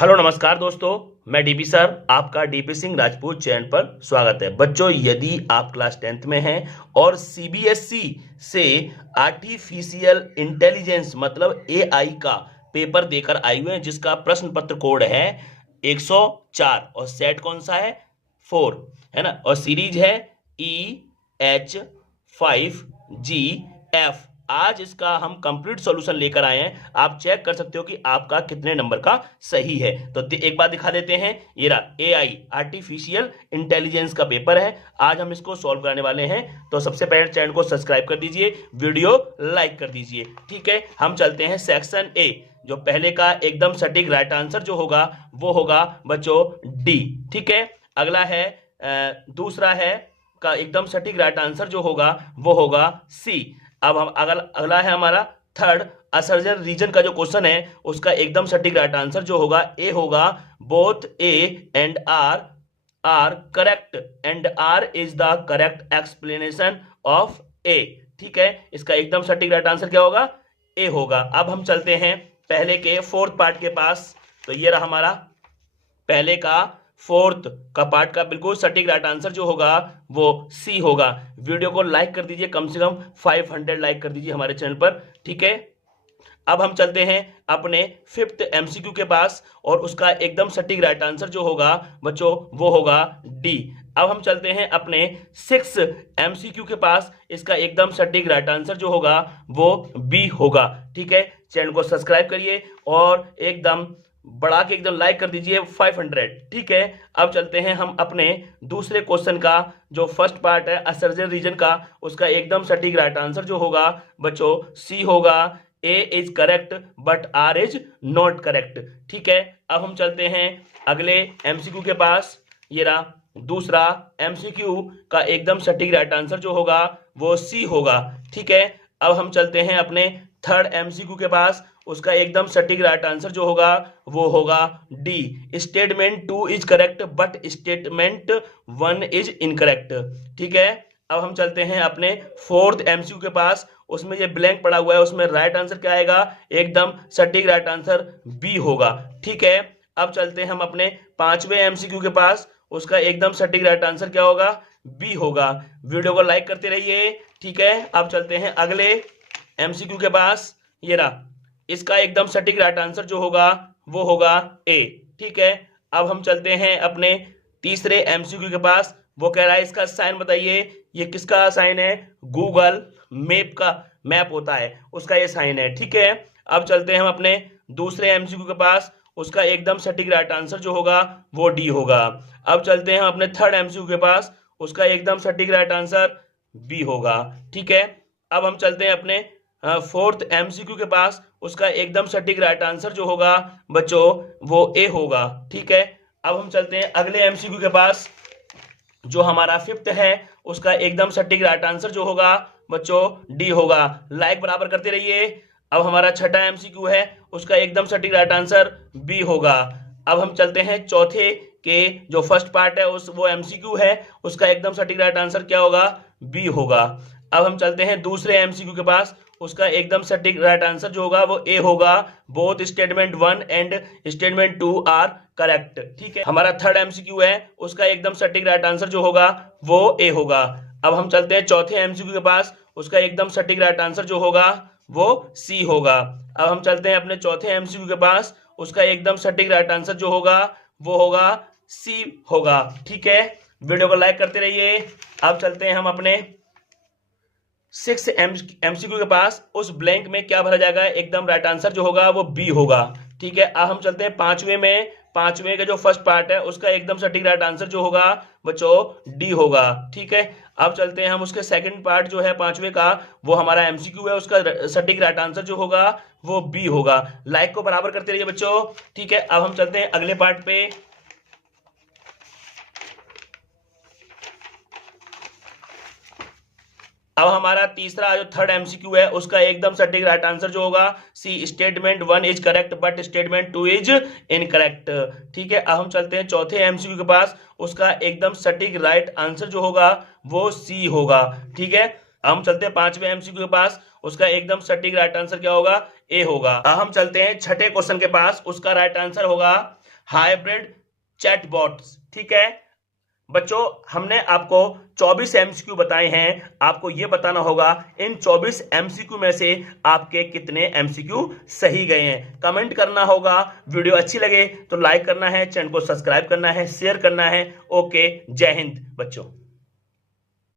Hello नमस्कार दोस्तों, मैं डीपी सर आपका डीपी सिंह राजपूत चैनल पर स्वागत है। बच्चों, यदि आप क्लास 10th में हैं और सीबीएसई से आर्टिफिशियल इंटेलिजेंस मतलब एआई का पेपर देकर आए हुए हैं, जिसका प्रश्न पत्र कोड है 104 और सेट कौन सा है 4, है ना, और सीरीज है EH5GF। आज इसका हम कंप्लीट सॉल्यूशन लेकर आए हैं। आप चेक कर सकते हो कि आपका कितने नंबर का सही है। तो एक बार दिखा देते हैं। ये रहा एआई आर्टिफिशियल इंटेलिजेंस का पेपर है। आज हम इसको सॉल्व करने वाले हैं। तो सबसे पहले चैनल को सब्सक्राइब कर दीजिए, वीडियो लाइक कर दीजिए। ठीक है, हम चलते हैं सेक्शन ए। जो पहले का एकदम सटीक राइट आंसर जो होगा वो होगा बच्चों डी। ठीक है, अगला है दूसरा है का एकदम सटीक राइट आंसर जो होगा वो होगा सी। अब हम अगला है हमारा थर्ड असर्जन रीजन का जो क्वेश्चन है उसका एकदम सटीक राइट आंसर जो होगा ए होगा। Both A and R are correct and R is the correct explanation of A. ठीक है, इसका एकदम सटीक राइट आंसर क्या होगा, ए होगा। अब हम चलते हैं पहले के फोर्थ पार्ट के पास। तो ये रहा हमारा पहले का फोर्थ का पार्ट का बिल्कुल सटीक राइट आंसर जो होगा वो सी होगा। वीडियो को लाइक कर दीजिए, कम से कम 500 लाइक कर दीजिए हमारे चैनल पर। ठीक है, अब हम चलते हैं अपने फिफ्थ एमसीक्यू के पास और उसका एकदम सटीक राइट आंसर जो होगा बच्चों वो होगा डी। अब हम चलते हैं अपने सिक्स एमसीक्यू के पास। इसका एकदम सटीक राइट आंसर जो होगा वो बी होगा। ठीक है, चैनल को सब्सक्राइब करिए और एकदम बढ़ा के एकदम लाइक कर दीजिए 500। ठीक है, अब चलते हैं हम अपने दूसरे क्वेश्चन का जो फर्स्ट पार्ट है असर्जन रीजन का। उसका एकदम सटीक राइट आंसर जो होगा बच्चों सी होगा। A is correct but R is not correct. ठीक है, अब हम चलते हैं अगले एमसीक्यू के पास। ये रहा दूसरा एमसीक्यू का एकदम सटीक राइट आंसर जो होगा वो सी होगा। ठीक है, अब हम चलते हैं अपने थर्ड एमसीक्यू के पास। उसका एकदम सटीक राइट आंसर जो होगा वो होगा D. Statement 2 is correct but statement 1 is incorrect. ठीक है, अब हम चलते हैं अपने फोर्थ एमसीक्यू के पास। उसमें ये ब्लैंक पड़ा हुआ है, उसमें राइट आंसर क्या आएगा, एकदम सटीक राइट आंसर बी होगा। ठीक है, अब चलते हैं हम अपने पांचवें एमसीक्यू के पास। उसका एकदम सटीक राइट आंसर क्या होगा, बी होगा। वीडियो को लाइक करते रहिए। ठीक है, अब चलते हैं अगले एमसीक्यू के पास। ये रहा इसका एकदम सटीक राइट आंसर जो होगा वो होगा ए। ठीक है, अब हम चलते हैं अपने तीसरे एमसीक्यू के पास। वो कह रहा है इसका साइन बताइए। ये किसका साइन है, गूगल मैप का मैप होता है उसका ये साइन है। ठीक है, अब चलते हैं हम अपने दूसरे एमसीक्यू के पास। उसका एकदम सटीक राइट आंसर जो होगा वो डी होगा। अब चलते हैं हम अपने थर्ड एमसीक्यू के पास। उसका एकदम सटीक राइट आंसर बी होगा। ठीक है, अब हम चलते हैं अपने फोर्थ एमसीक्यू के पास। उसका एकदम सटीक राइट आंसर जो होगा बच्चों वो ए होगा। ठीक है, अब हम चलते हैं अगले एमसीक्यू के पास जो हमारा फिफ्थ है। उसका एकदम सटीक राइट आंसर जो होगा बच्चों डी होगा। लाइक बराबर करते रहिए। अब हमारा छठा एमसीक्यू है, उसका एकदम सटीक राइट आंसर बी होगा। अब हम चलते हैं चौथे के जो फर्स्ट पार्ट है वो एमसीक्यू है, उसका एकदम सटीक राइट आंसर क्या होगा, बी होगा। अब हम चलते हैं दूसरे एमसीक्यू के पास। उसका एकदम सटीक राइट आंसर जो होगा वो ए होगा। Both statement 1 and statement 2 are correct. ठीक है, हमारा थर्ड एमसीक्यू है, उसका एकदम सटीक राइट आंसर जो होगा वो ए होगा। अब हम चलते हैं चौथे एमसीक्यू के पास। उसका एकदम सटीक राइट आंसर जो होगा वो सी होगा। अब हम चलते हैं अपने चौथे एमसीक्यू के पास। उसका एकदम सटीक राइट आंसर जो होगा वो होगा सी होगा। ठीक है, वीडियो को लाइक करते रहिए। अब चलते हैं हम अपने सिक्स एमसीक्यू के पास। उस ब्लैंक में क्या भरा जाएगा, एकदम राइट आंसर जो होगा वो बी होगा। ठीक है, अब हम चलते हैं पांचवें में। पांचवें का जो फर्स्ट पार्ट है उसका एकदम सटीक राइट आंसर जो होगा बच्चों डी होगा। ठीक है, अब चलते हैं हम उसके सेकंड पार्ट जो है पांचवें का, वो हमारा एमसीक्यू है, उसका सटीक राइट आंसर जो होगा वो बी होगा। लाइक को बराबर करते रहिए बच्चों। ठीक है, अब हम चलते हैं अगले पार्ट पे। अब हमारा तीसरा जो थर्ड एमसीक्यू है उसका एकदम सटीक राइट आंसर जो होगा C. Statement 1 is correct but statement 2 is incorrect. ठीक है, अब हम चलते हैं चौथे एमसीक्यू के पास। उसका एकदम सटीक राइट आंसर जो होगा वो सी होगा। ठीक है, हम चलते हैं पांचवें एमसीक्यू के पास। उसका एकदम सटीक राइट आंसर क्या होगा, ए होगा। अब हम चलते हैं छठे क्वेश्चन के पास। उसका राइट आंसर होगा हाइब्रिड चैटबॉट्स। ठीक है बच्चों, हमने आपको 24 एमसीक्यू बताए हैं, आपको यह बताना होगा इन 24 एमसीक्यू में से आपके कितने एमसीक्यू सही गए हैं। कमेंट करना होगा। वीडियो अच्छी लगे तो लाइक करना है, चैनल को सब्सक्राइब करना है, शेयर करना है। ओके, जय हिंद बच्चों।